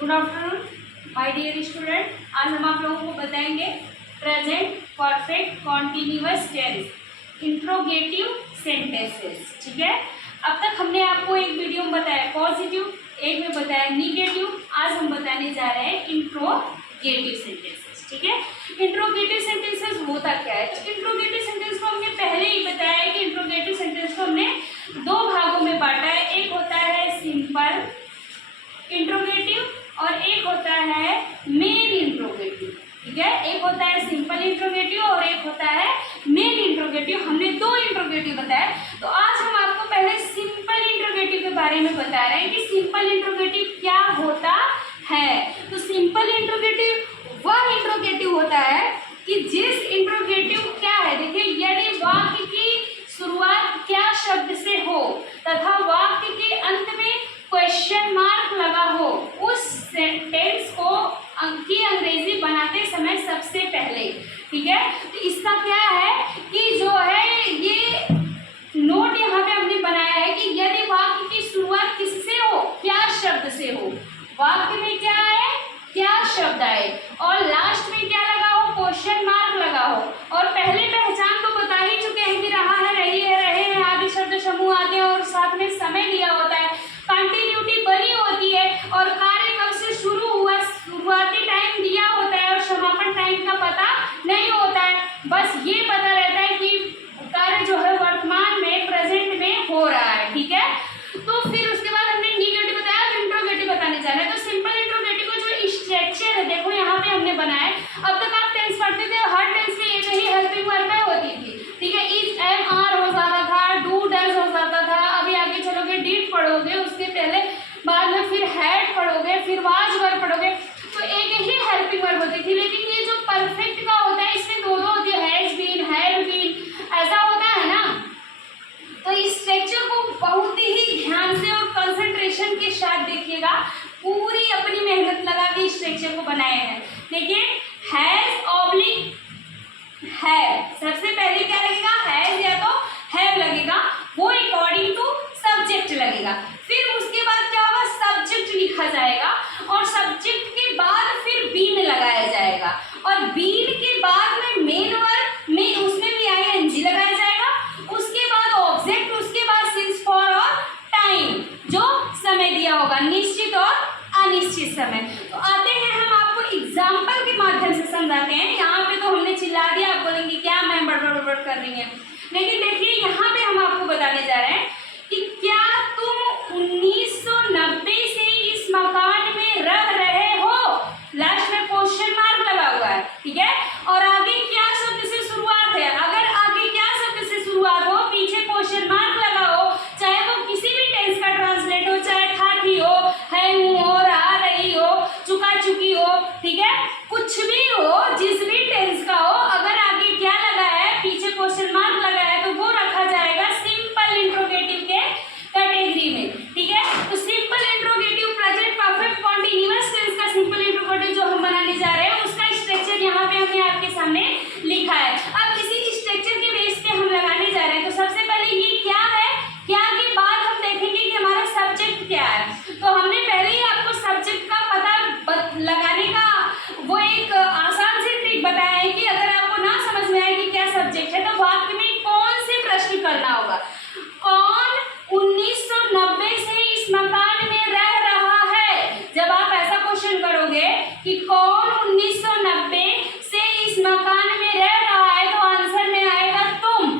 Good afternoon my dear student. आज हम आप लोगों को बताएंगे present perfect continuous tense interrogative sentences. ठीक है, अब तक हमने आपको एक वीडियो में बताया पॉजिटिव, एक में बताया निगेटिव। आज हम बताने जा रहे हैं इंट्रोगेटिव सेंटेंसेस। ठीक है, इंट्रोगेटिव सेंटेंसेस होता क्या है? तो इंट्रोगेटिव सेंटेंस को हमने पहले ही बताया है कि इंट्रोगेटिव सेंटेंस को हमने दो भागों में बांटा है। एक होता है सिंपल इंट्रोगेटिव और एक होता है मेन इंट्रोगेटिव। ठीक है, एक होता है सिंपल इंट्रोगेटिव और एक होता है मेन इंट्रोगेटिव। हमने दो इंट्रोगेटिव बताया, तो आज हम आपको पहले सिंपल इंट्रोगेटिव के बारे में बता रहे हैं कि सिंपल इंट्रोगेटिव क्या होता है। तो सिंपल इंट्रोगेटिव वह इंट्रोगेटिव होता है कि जिस इंट्रोगेटिव क्या है, देखिए, यदि वाक्य की शुरुआत क्या शब्द से हो तथा वाक्य के अंत में क्वेश्चन मार्क लगा हो, उस सेंटेंस को की अंग्रेजी बनाते समय सबसे पहले। ठीक है, तो इसका क्या है कि जो है ये नोट यहाँ पे हमने बनाया है कि यदि वाक्य की शुरुआत किससे हो, क्या शब्द से हो, वाक्य में क्या है, क्या शब्द आए और लास्ट में क्या लगा हो, क्वेश्चन मार्क लगा हो। और पहले पहचान तो बता ही चुके हैं कि रहा है, रही है, रहे हैं आदि शब्द समूह आते हैं और साथ में समय दिया होता है, कंटिन्यूटी बनी होती है और कार्य कब से शुरू हुआ, शुरुआती टाइम दिया होता है और समापन टाइम का पता नहीं होता है। बस ये पता रहता है कि कार्य जो है वर्तमान में प्रेजेंट में हो रहा है। ठीक है, तो फिर उसके बाद हमने निगेटिव बताया, अब इंट्रोगेटिव बताने जा रहे हैं। तो सिंपल इंट्रोगेटिव का जो स्ट्रक्चर है, देखो यहाँ पे हमने बनाया है। अब तक आप टेंस पढ़ते थे, हर टेंस में एक ही हेल्पिंग वर्ब होती थी। ठीक है, इज एम आर हो जाता था, डू डज हो जाता था। अभी आगे चलोगे डिड पढ़ोगे, उसके पहले बाद में फिर हैड पढ़ोगे, फिर वाज वर्ब पढ़ोगे, तो एक ही हेल्पिंग वर्ब होती थी। लेकिन ये जो परफेक्ट का होता है इसमें दो होती है, हैज बीन, हैड बीन, ऐसा होता है ना। तो इस स्ट्रक्चर को बहुत ही ध्यान से और कंसंट्रेशन के साथ देखिएगा, पूरी अपनी मेहनत लगा के इस स्ट्रक्चर को बनाए हैं। देखिए, हैज ऑब्लिक हैव, सबसे पहले क्या लगेगा, हैज या तो हैव लगेगा, वो अकॉर्डिंग टू सब्जेक्ट लगेगा। फिर उसके बाद क्या होगा, सब्जेक्ट लिखा जाएगा और सब्जेक्ट के बाद फिर बीन लगाया जाएगा और बीन के बाद में मेन वर्ब में उसमें भी आईएनजी लगाया जाएगा। उसके बाद ऑब्जेक्ट, उसके बाद सिंस फॉर और टाइम, जो समय दिया होगा, निश्चित और अनिश्चित समय। तो आते हैं हम आपको एग्जाम्पल के माध्यम से समझाते हैं। यहाँ पे तो हमने चिल्ला दिया, आप बोलेंगे क्या मैम बड़बड़ कर रही है, लेकिन देखिए यहाँ पे हम आपको बताने जा रहे हैं कि क्या तुम 1990 से इस मकान में रह रहे हो, लास्ट में क्वेश्चन मार्क लगा हुआ है। ठीक है, और आगे क्या शब्द से शुरुआत है, अगर आगे क्या शब्द से शुरुआत हो, पीछे क्वेश्चन मार्क लगा हो, चाहे वो किसी भी टेंस का ट्रांसलेट हो, चाहे था थी हो, है हूँ हो, रहा रही हो, चुका चुकी हो, ठीक है, कुछ भी हो, जिस भी टेंस का हो, अगर आगे क्या लगा है, पीछे क्वेश्चन मार्क लगा है, तो वो रखा जाएगा सिंपल इंट्रोगेटिव के कैटेगरी में। ठीक है, तो simple interrogative present perfect continuous tense का सिंपल इंट्रोगेटिव जो हम बनाने जा रहे हैं, उसका स्ट्रक्चर यहाँ पे हमने आपके सामने लिखा है। अब इसी स्ट्रक्चर के बेस पे हम लगाने जा रहे हैं। तो सबसे पहले ये क्या है, क्या के बाद हम देखेंगे कि हमारा सब्जेक्ट क्या है। तो हमने पहले ही आपको सब्जेक्ट का पता लगाने का वो एक आसान सी ट्रिक बताया है कि अगर आपको ना समझ में आए कि क्या सब्जेक्ट है, तो वाक्य में कौन से प्रश्न करना होगा। कौन 1990 से इस मकान में रह रहा है, जब आप ऐसा क्वेश्चन करोगे कि कौन 1990 से इस मकान में रह रहा है, तो आंसर में आएगा तुम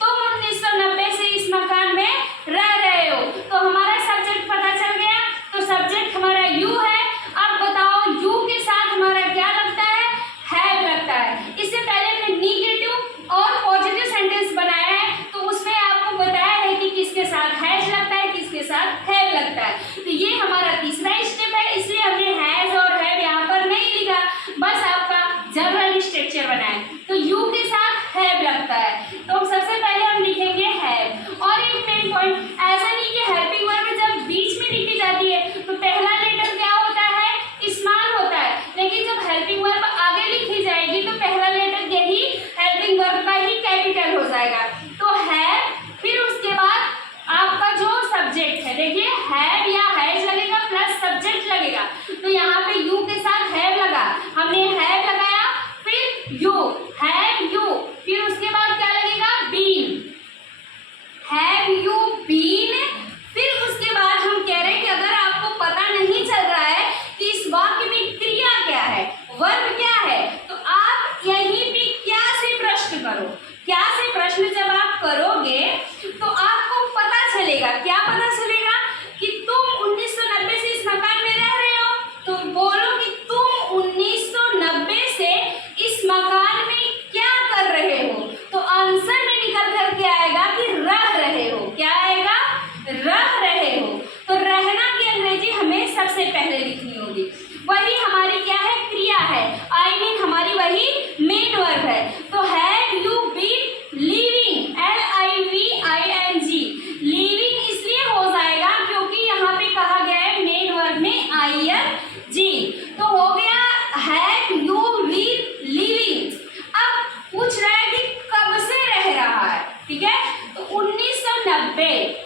1990 से इस मकान में रह रहे हो। तो हमारा सब्जेक्ट पता चल गया, तो सब्जेक्ट हमारा यू है। अब बताओ यू के साथ हमारा क्या लगता है, हैव लगता है। इससे पहले हमने निगेटिव और पॉजिटिव सेंटेंस बनाया है, तो उसमें आपको बताया है कि किसके साथ हैज लगता है, किसके साथ हैव लगता है। तो ये हमारा तीसरा स्टेप है, इसलिए हमने हैज और हैव यहाँ पर नहीं लिखा, बस आपका तो यहाँ पे यू के साथ हैव लगा, हमने हैव लगाया, फिर यू, हैव यू, फिर उसके बाद क्या लगेगा, बीन, हैव यू बीन। फिर उसके बाद हम कह रहे हैं कि अगर आपको पता नहीं चल रहा है कि इस वाक्य में क्रिया क्या है, वर्ब क्या है, तो आप यहीं पे क्या से प्रश्न करो। क्या से प्रश्न जब आप करोगे तो आपको पता चलेगा, क्या पता चलेगा कि तुम 1990 से इस मकान में रह रहे हो, तो बोलो कि तुम 1990 से इस मकान में क्या कर रहे हो, तो आंसर में निकल करके आएगा कि रह रहे हो। क्या आएगा, रह रहे हो। तो रहना की अंग्रेजी हमें सबसे पहले लिखनी होगी, वही हमारी क्या है, क्रिया है, आई मीन हमारी वही मेन वर्ब है। तो have you been living, LIVING, living इसलिए हो जाएगा क्योंकि यहाँ पे कहा गया है मेन वर्ब में ING, तो हो गया हैव यू बीन लिविंग। अब पूछ रहा है कि कब से रह रहा है, ठीक है, तो 1990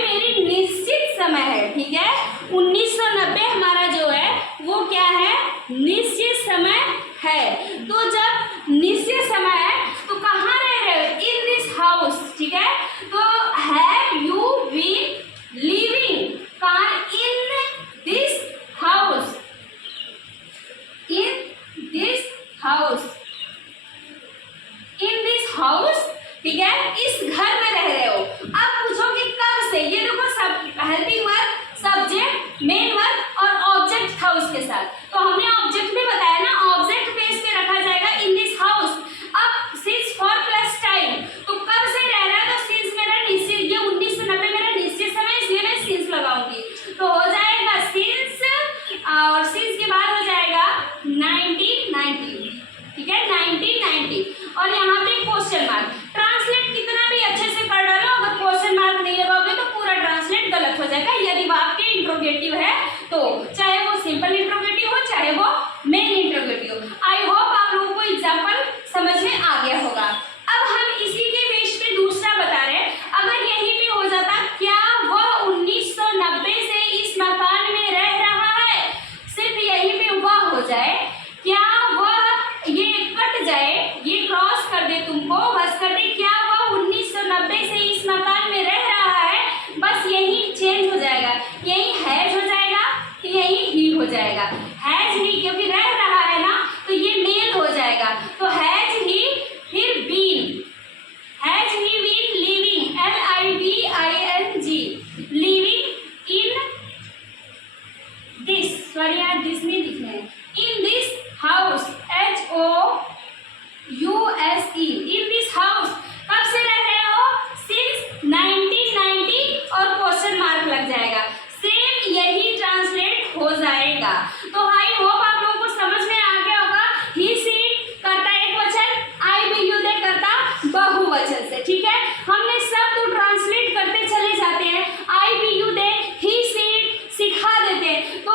मेरी निश्चित समय है, ठीक है, 1990 हमारा जो है वो क्या है, निश्चित समय है। तो जब निश्चित समय है तो कहाँ रह रहे हो, इन दिस हाउस, ठीक है, तो हैव यू बीन लिविंग कहाँ, इन this house, in this house, in this house, ठीक है, इस घर में रह रहे हो। अब पूछो कि कब से, ये देखो सब helping verb, subject, main verb और ऑब्जेक्ट था उसके साथ, तो हमने ऑब्जेक्ट भी बताया ना, ऑब्जेक्ट बेस पे रखा जाएगा इन दिस हाउस। अब सिंस फॉर प्लस टाइम, तो कब से रह रहा है, तो सिंस मेरा निश्चित, ये 1990 मेरा निश्चित समय, इसलिए मैं सिंस लगाऊंगी, तो हो जाएगा सिंस, और सिंस के बाद हो जाएगा 1990, ठीक है, 1990, और यहाँ पे क्वेश्चन मार्क। ट्रांसलेट कितना भी अच्छे से कर डालो, अगर क्वेश्चन मार्क नहीं लगाओगे तो पूरा ट्रांसलेट गलत हो जाएगा, यदि वाक्य इंट्रोगेटिव है तो, चाहे वो सिंपल इंट्रोगेटिव हो चाहे वो मेन इंट्रोगेटिव हो। आई होप आप लोगों को एग्जाम्पल समझ में आ गया होगा। अब हम इसी के बेस पे दूसरा बता रहे हैं, अगर यहीं पे हो जाता क्या वह 1990 से इस मकान में रह रहा है, सिर्फ यहीं पे वह हो जाए, क्या वह, ये कट जाए, ये क्रॉस कर दे, तुमको बस कर दे, क्या वह 1990 से इस मकान में रह रहा है, बस यही चेंज हो जाएगा, यही हैज हो जाएगा, यही ही हो जाएगा, हैज ही क्योंकि रह रहा है ना, तो ये मेल हो जाएगा, तो हैज ही, फिर been, has he been living, LIVING, living in this, sorry यार दिस नहीं लिखना है, in this house, HOUSE, in this house, कब से रह रहे हो, सिंस 1990 और क्वेश्चन मार्क लग जाएगा, सेम यही ट्रांसलेट हो जाएगा। तो आई होप आप लोगों को समझ में आ गया होगा, ही सी करता एक वचन, आई भी यू दे करता बहुवचन से, ठीक है, हमने सब तो ट्रांसलेट करते चले जाते हैं, आई भी यू दे, ही सी सिखा देते हैं, तो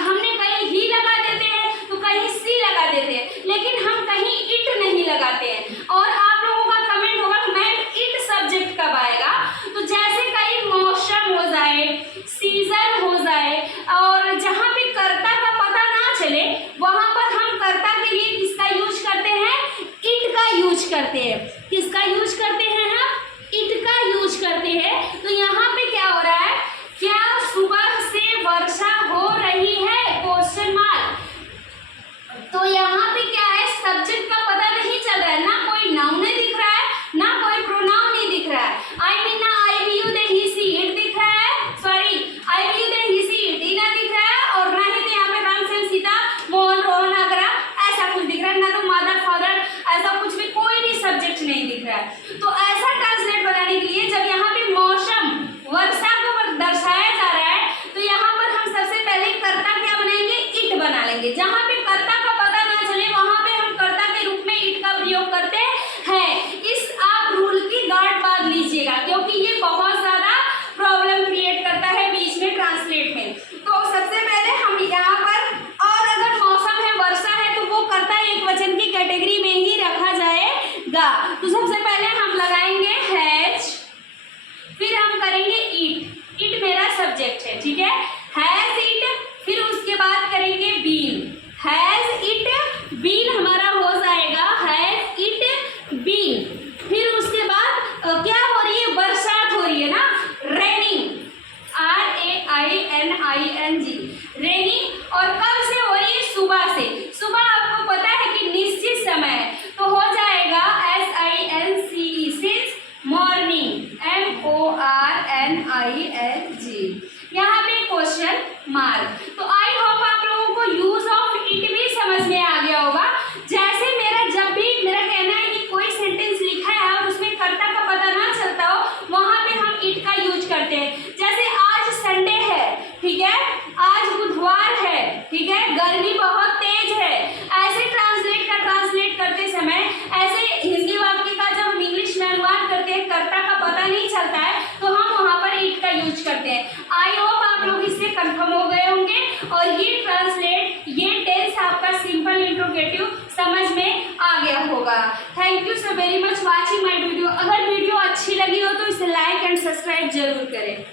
हमने कहीं ही लगा देते हैं तो कहीं सी लगा देते हैं, लेकिन हम कहीं इट नहीं लगाते हैं। और आप लोगों का कमेंट होगा कि मैम इट सब्जेक्ट कब आएगा, तो जैसे कहीं मौसम हो जाए, सीजन हो जाए, और जहाँ पे कर्ता का पता ना चले वहाँ पर हम कर्ता के लिए किसका यूज करते हैं, इट का यूज करते हैं। किसका यूज करते हैं हम, इट का यूज करते हैं। तो यहाँ पे क्या हो रहा है, क्या सुबह से वर्षा हो रही है, क्वेश्चन मार्क, तो यहाँ पे क्या है, सब्जेक्ट का पता नहीं चल रहा है, ना कोई नाउन दिख रहा है ना कोई प्रोनाउन नहीं दिख रहा है, आई मीन ना आई भी you they he see it दिख रहा है, सॉरी आई भी you they he see it ही ना दिख रहा है, और ना ही तो यहाँ पे राम सेम सीता मोहन रोहन आगरा ऐसा कुछ दिख रहा है, ना तो मदर फादर ऐसा कुछ भी, कोई भी सब्जेक्ट नहीं दिख रहा है। तो ऐसा ट्रांसलेट बनाने के लिए जब यहाँ पे मौसम वर्षा को दर्शाया जा रहा है, तो यहाँ पर हम सबसे पहले कर्ता क्या बनाएंगे, इट बना लेंगे। जहाँ पे कर्ता का पता ना चले वहाँ पे हम कर्ता के रूप में इट का प्रयोग करते हैं। इस आप रूल की गांठ बांध लीजिएगा, क्योंकि ये बहुत ज्यादा प्रॉब्लम क्रिएट करता है बीच में ट्रांसलेट में। तो सबसे पहले हम यहाँ पर, और अगर मौसम है, वर्षा है, तो वो कर्ता एक वचन की कैटेगरी में ही रखा जाएगा। तो सबसे पहले हम लगाएंगे हैज, फिर हम करेंगे इट, इट मेरा सब्जेक्ट है, ठीक है, हैज इट, फिर उसके RAINING, रेनी। और कब से हो रही है? सुबह से। सुबह आपको पता है कि निश्चित समय है, तो हो जाएगा SINCE, सिंस मॉर्निंग, MORNING। यहाँ पे क्वेश्चन मार्क। तो आई होप आप लोगों को यूज ऑफ इट भी समझ में आ गया होगा। जैसे जब भी मेरा कहना है कि कोई सेंटेंस लिखा है और उसमें कर्ता का पता ना चलता हो, वहां पे हम इट का यूज करते हैं। जैसे आज संडे है, ठीक है, आज बुधवार है, ठीक है, गर्मी बहुत तेज है, ऐसे ट्रांसलेट करते समय, ऐसे हिंदी वाक्य का जब हम इंग्लिश में अनुवाद करते हैं, कर्ता का पता नहीं चलता है, तो हम वहां पर इट का यूज करते हैं। आई होप आप लोग इससे कंफर्म हो गए होंगे। और ये टेंस आपका सिंपल इंट्रोगेटिव समझ में आ गया होगा। Thank you so very much watching my video. अगर वीडियो अच्छी लगी हो तो इसे लाइक एंड सब्सक्राइब जरूर करें।